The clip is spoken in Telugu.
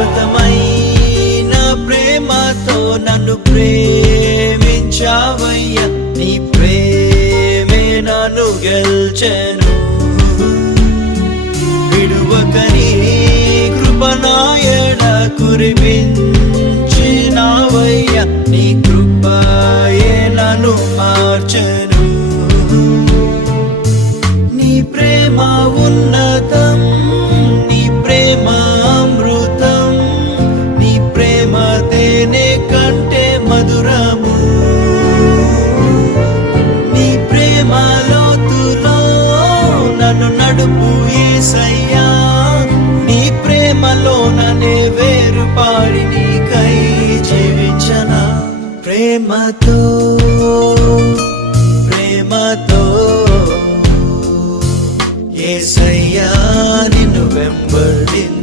శాశ్వతమైన ప్రేమతో నన్ను ప్రేమించావయ్యా, నీ ప్రేమే నన్ను గెల్చెను. విడువక నీ కృప నా ఎడ కురిపించినావయ్యా, నీ కృపయే నన్ను మార్చెను. నీ ప్రేమ ఉన్నతం, నీ ప్రేమ అమృతం, నీ ప్రేమ తేనె కంటే మధురము. నీ ప్రేమ లోతులో నన్ను నడుపు యేసయ్యా, నీ ప్రేమలో నన్నే వేరుపాడి నీకై జీవించనా. ప్రేమతో ప్రేమతో యేసయ్యా నిన్ను వెంబడించ